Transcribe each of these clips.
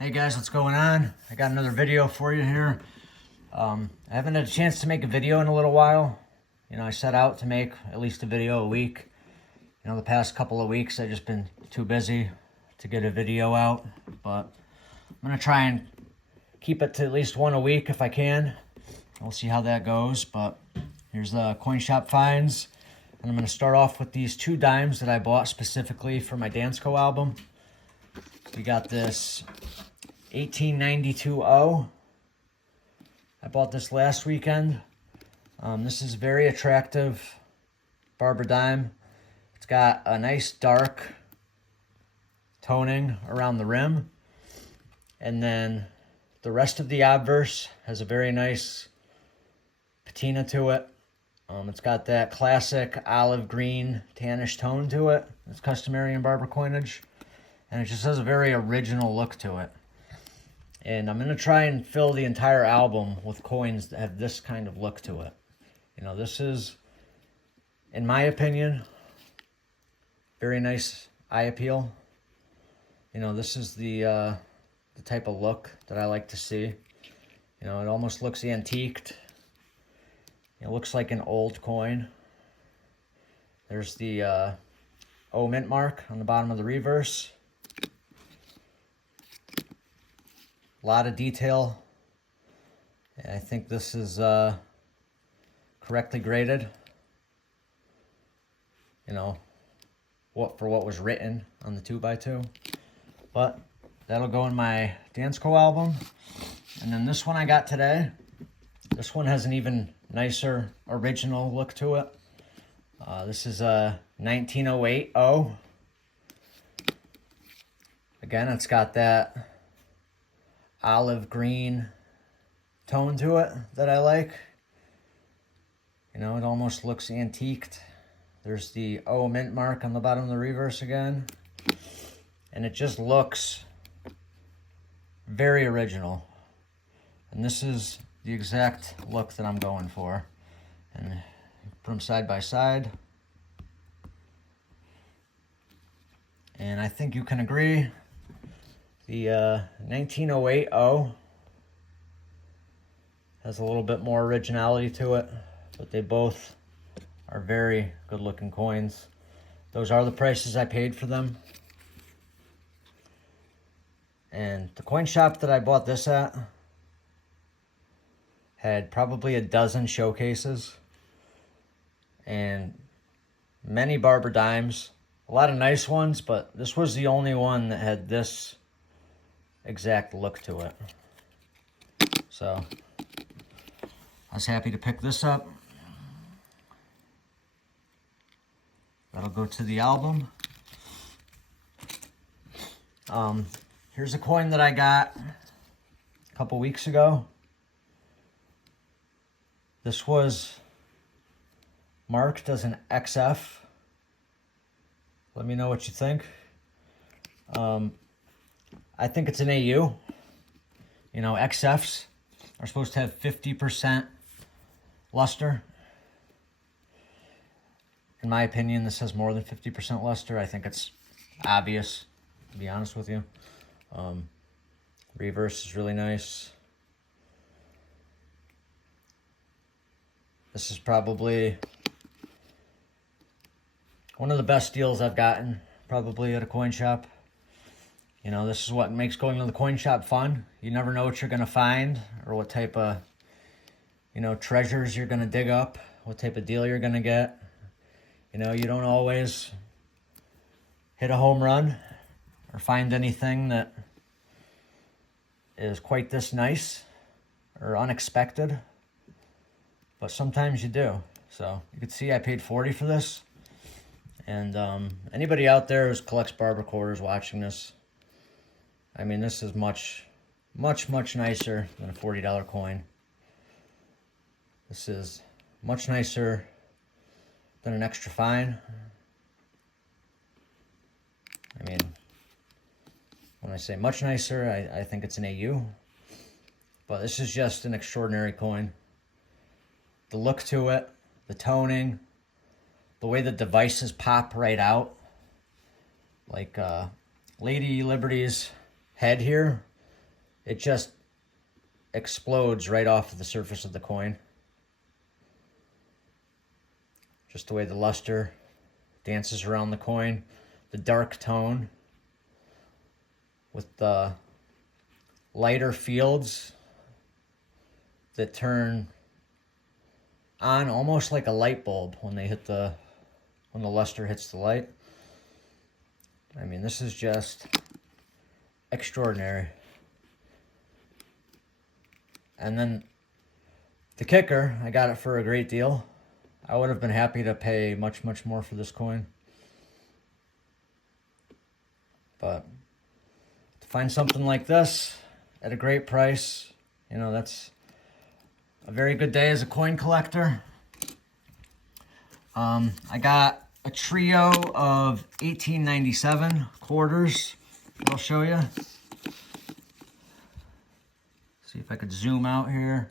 Hey guys, what's going on? I got another video for you here. I haven't had a chance to make a video in a little while. I set out to make at least a video a week. The past couple of weeks I've just been too busy to get a video out, but I'm gonna try and keep it to at least one a week if I can. We'll see how that goes, but here's the coin shop finds. And I'm gonna start off with these 2 dimes that I bought specifically for my Dansko album. We got this 1892 O. I bought this last weekend. This is very attractive Barber dime. It's got a nice dark toning around the rim. And then the rest of the obverse has a very nice patina to it. It's got that classic olive green tannish tone to it. It's customary in Barber coinage. And it just has a very original look to it. And I'm going to try and fill the entire album with coins that have this kind of look to it. This is, in my opinion, very nice eye appeal. This is the type of look that I like to see. It almost looks antiqued. It looks like an old coin. There's the O mint mark on the bottom of the reverse. A lot of detail. I think this is correctly graded. For what was written on the 2x2. But that'll go in my Dansko album. And then this one I got today. This one has an even nicer original look to it. This is a 1908 O. Again, it's got that olive green tone to it that I like. It almost looks antiqued. There's the O mint mark on the bottom of the reverse again. And it just looks very original. And this is the exact look that I'm going for. And put them side by side. And I think you can agree, the 1908 O has a little bit more originality to it, but they both are very good looking coins. Those are the prices I paid for them. And the coin shop that I bought this at had probably a dozen showcases and many Barber dimes. A lot of nice ones, but this was the only one that had this exact look to it. So I was happy to pick this up. That'll go to the album. Here's a coin that I got a couple weeks ago. This was marked as an XF. Let me know what you think. I think it's an AU. XFs are supposed to have 50% luster. In my opinion, this has more than 50% luster. I think it's obvious, to be honest with you. Reverse is really nice. This is probably one of the best deals I've gotten, probably at a coin shop. This is what makes going to the coin shop fun. You never know what you're going to find or what type of, treasures you're going to dig up, what type of deal you're going to get. You don't always hit a home run or find anything that is quite this nice or unexpected, but sometimes you do. So you can see I paid $40 for this. And anybody out there who collects Barber quarters watching this, this is much, much, much nicer than a $40 coin. This is much nicer than an extra fine. When I say much nicer, I think it's an AU. But this is just an extraordinary coin. The look to it, the toning, the way the devices pop right out. Like Lady Liberty's head here it just explodes right off of the surface of the coin. Just the way the luster dances around the coin, the dark tone with the lighter fields that turn on almost like a light bulb when the luster hits the light. I mean, this is just extraordinary. And then the kicker, I got it for a great deal. I would have been happy to pay much, much more for this coin. But to find something like this at a great price, you know, that's a very good day as a coin collector. I got a trio of 1897 quarters that I'll show you. See if I could zoom out here.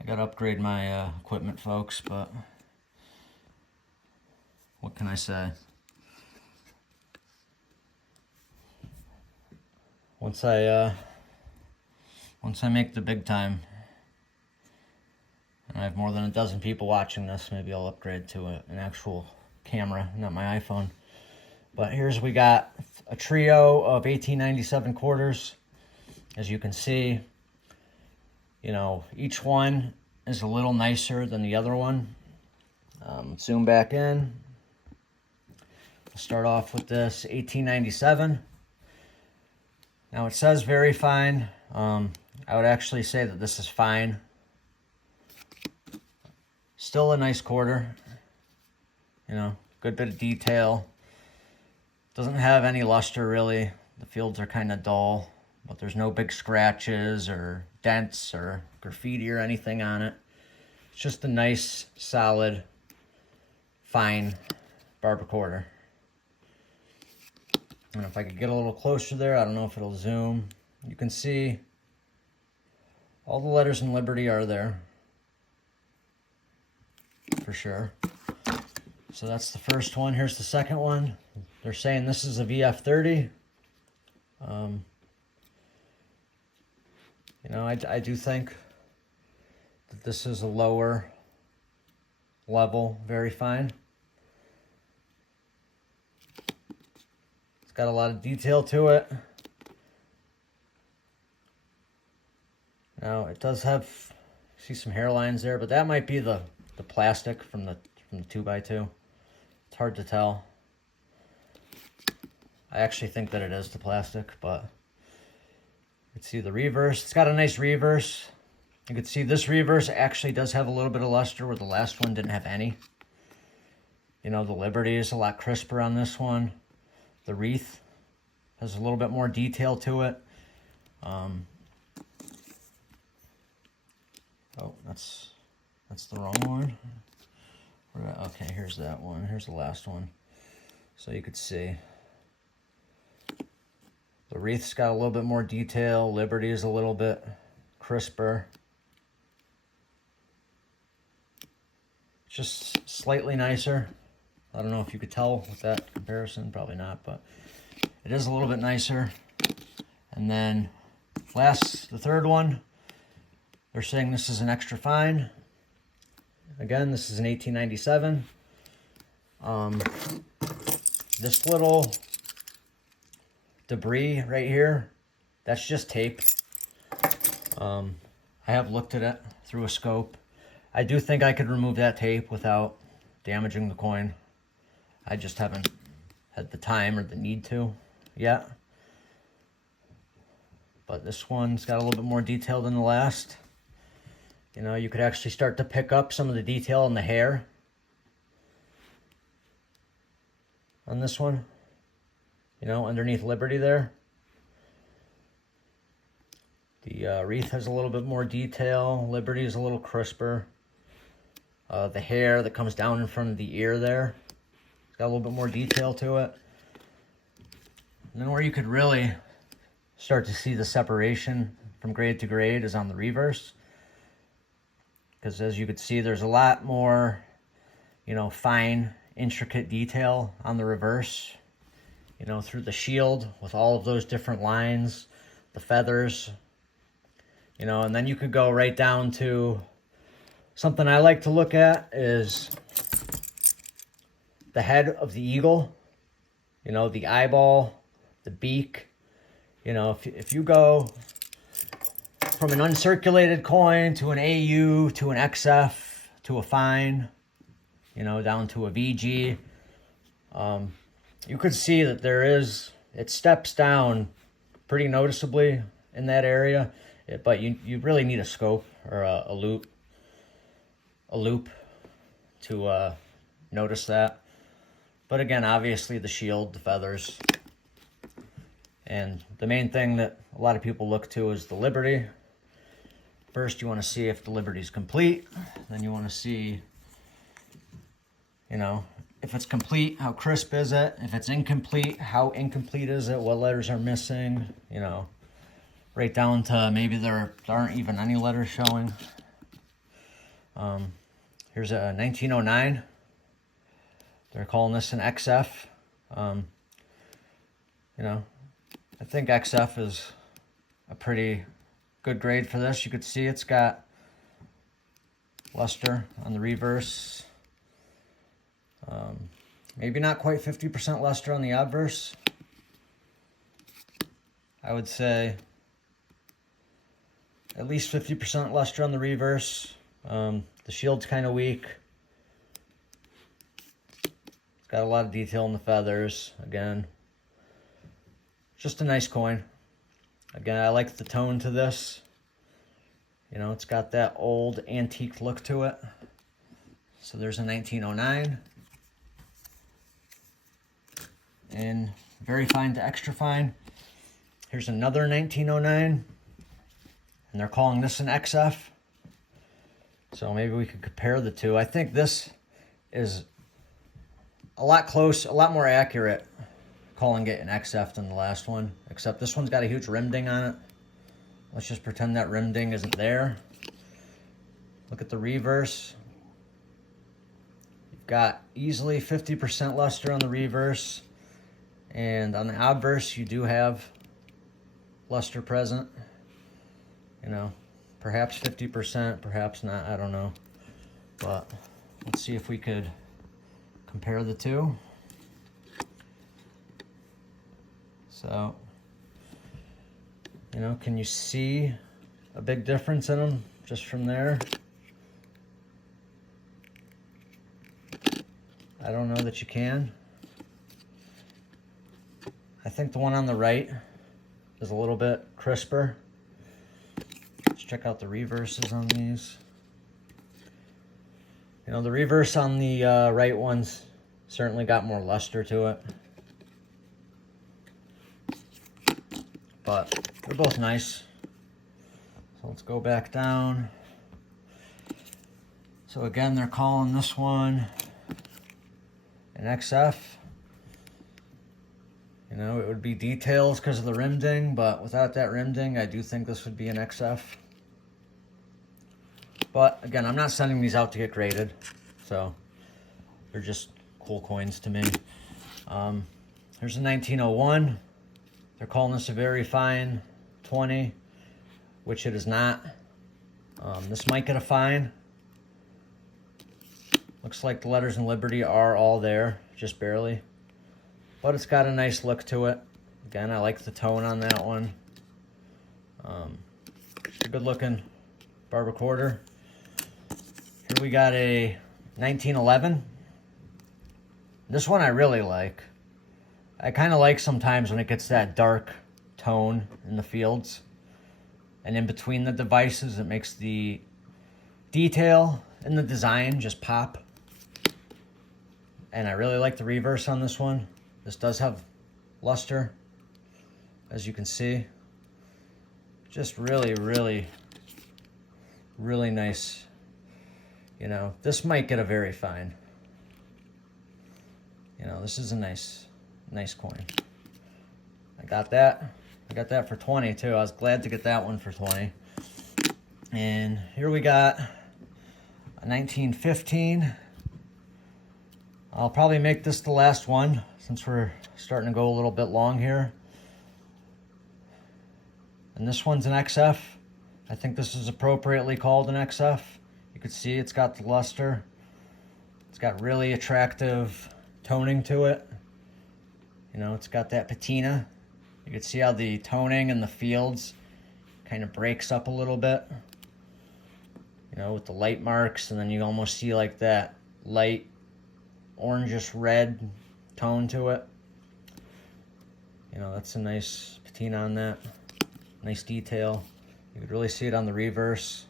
I gotta upgrade my equipment, folks, but what can I say? Once I make the big time, and I have more than a dozen people watching this, maybe I'll upgrade to an actual camera, not my iPhone. But we got a trio of 1897 quarters. As you can see, you know, each one is a little nicer than the other one. Zoom back in. I'll start off with this 1897. Now it says very fine. I would actually say that this is fine. Still a nice quarter. You know, good bit of detail. Doesn't have any luster really. The fields are kind of dull, but there's no big scratches or dents or graffiti or anything on it. It's just a nice, solid, fine Barber quarter. And if I could get a little closer there, I don't know if it'll zoom. You can see all the letters in Liberty are there, for sure. So that's the first one. Here's the second one. They're saying this is a VF30. You know, I do think that this is a lower level, very fine. It's got a lot of detail to it. Now it does have, see some hairlines there, but that might be the plastic from the 2x2. It's hard to tell. I actually think that it is the plastic, but you can see the reverse. It's got a nice reverse. You can see this reverse actually does have a little bit of luster where the last one didn't have any. You know, the Liberty is a lot crisper on this one. The wreath has a little bit more detail to it. Oh, that's the wrong one. Okay, here's that one. Here's the last one. So you could see the wreath's got a little bit more detail. Liberty is a little bit crisper. Just slightly nicer. I don't know if you could tell with that comparison, probably not, but it is a little bit nicer. And then the third one, they're saying this is an extra fine. Again, this is an 1897. This little debris right here, that's just tape. I have looked at it through a scope. I do think I could remove that tape without damaging the coin. I just haven't had the time or the need to yet. But this one's got a little bit more detail than the last. You know, you could actually start to pick up some of the detail in the hair on this one. You know, underneath Liberty there. The wreath has a little bit more detail. Liberty is a little crisper. The hair that comes down in front of the ear there, it's got a little bit more detail to it. And then where you could really start to see the separation from grade to grade is on the reverse. Because as you could see, there's a lot more, you know, fine, intricate detail on the reverse. You know, through the shield with all of those different lines, the feathers, You know, and then you could go right down to something I like to look at is the head of the eagle, you know, the eyeball, the beak. You know, if you go from an uncirculated coin to an AU to an XF to a fine, you know, down to a VG, you could see that it steps down pretty noticeably in that area, but you really need a scope or a loop to notice that. But again, obviously the shield, the feathers, and the main thing that a lot of people look to is the Liberty. First, you want to see if the Liberty is complete. Then you want to see, you know, if it's complete, how crisp is it? If it's incomplete, how incomplete is it? What letters are missing? You know, right down to maybe there aren't even any letters showing. Here's a 1909. They're calling this an XF. You know, I think XF is a pretty good grade for this. You could see it's got luster on the reverse. Maybe not quite 50% luster on the obverse. I would say at least 50% luster on the reverse. The shield's kind of weak. It's got a lot of detail in the feathers. Again, just a nice coin. Again, I like the tone to this. You know, it's got that old antique look to it. So there's a 1909. And very fine to extra fine. Here's another 1909. And they're calling this an XF. So maybe we could compare the two. I think this is a lot more accurate calling it an XF than the last one. Except this one's got a huge rim ding on it. Let's just pretend that rim ding isn't there. Look at the reverse. You've got easily 50% luster on the reverse. And on the obverse, you do have luster present. You know, perhaps 50%, perhaps not, I don't know. But let's see if we could compare the two. So, you know, can you see a big difference in them just from there? I don't know that you can. I think the one on the right is a little bit crisper. Let's check out the reverses on these. You know, the reverse on the right one's certainly got more luster to it. But they're both nice. So let's go back down. So again, they're calling this one an XF. You know, it would be details because of the rim ding, but without that rim ding, I do think this would be an XF. But again, I'm not sending these out to get graded, so they're just cool coins to me. Here's a 1901. They're calling this a very fine 20, which it is not. This might get a fine. Looks like the letters in Liberty are all there, just barely. But it's got a nice look to it. Again, I like the tone on that one. It's a good looking Barber Quarter. Here we got a 1911. This one I really like. I kind of like sometimes when it gets that dark tone in the fields. And in between the devices, it makes the detail in the design just pop. And I really like the reverse on this one. This does have luster, as you can see. Just really, really, really nice. You know, this might get a very fine. You know, this is a nice coin. I got that. I got that for 20 too. I was glad to get that one for 20. And here we got a 1915. I'll probably make this the last one since we're starting to go a little bit long here. And this one's an XF. I think this is appropriately called an XF. You can see it's got the luster. It's got really attractive toning to it. You know, it's got that patina. You can see how the toning and the fields kind of breaks up a little bit. You know, with the light marks, and then you almost see like that light orangish red tone to it. You know, that's a nice patina on that. Nice detail. You could really see it on the reverse.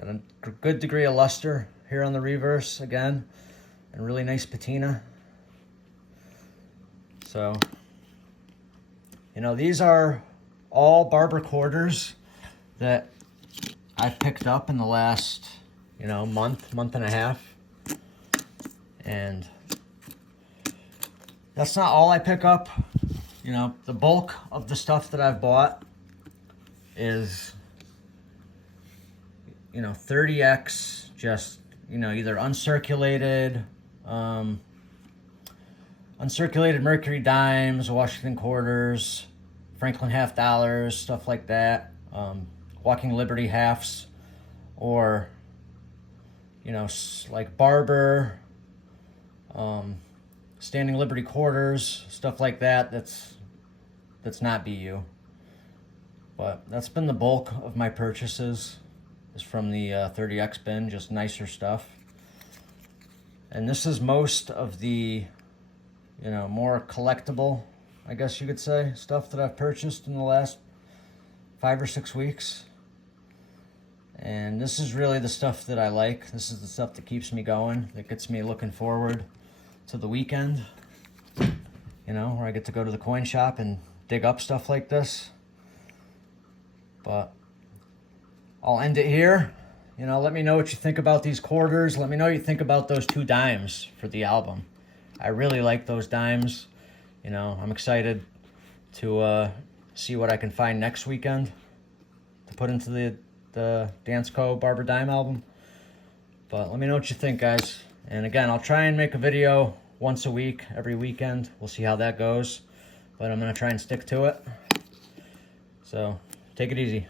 Got a good degree of luster here on the reverse again, and really nice patina. So, you know, these are all Barber quarters that I've picked up in the last, you know, month and a half. And that's not all I pick up. You know, the bulk of the stuff that I've bought is, you know, 30X, just, you know, either uncirculated, uncirculated Mercury dimes, Washington quarters, Franklin half dollars, stuff like that, Walking Liberty halves, or, you know, like Barber, Standing Liberty quarters, stuff like that. That's not BU. But that's been the bulk of my purchases, is from the 30X bin, just nicer stuff. And this is most of the, you know, more collectible, I guess you could say, stuff that I've purchased in the last 5 or 6 weeks. And this is really the stuff that I like. This is the stuff that keeps me going, that gets me looking forward to the weekend, you know, where I get to go to the coin shop and dig up stuff like this. But I'll end it here. You know, let me know what you think about these quarters. Let me know what you think about those 2 dimes for the album. I really like those dimes. You know, I'm excited to see what I can find next weekend to put into the Dansko Barber Dime album. But let me know what you think, guys. And again, I'll try and make a video once a week, every weekend. We'll see how that goes. But I'm going to try and stick to it. So, take it easy.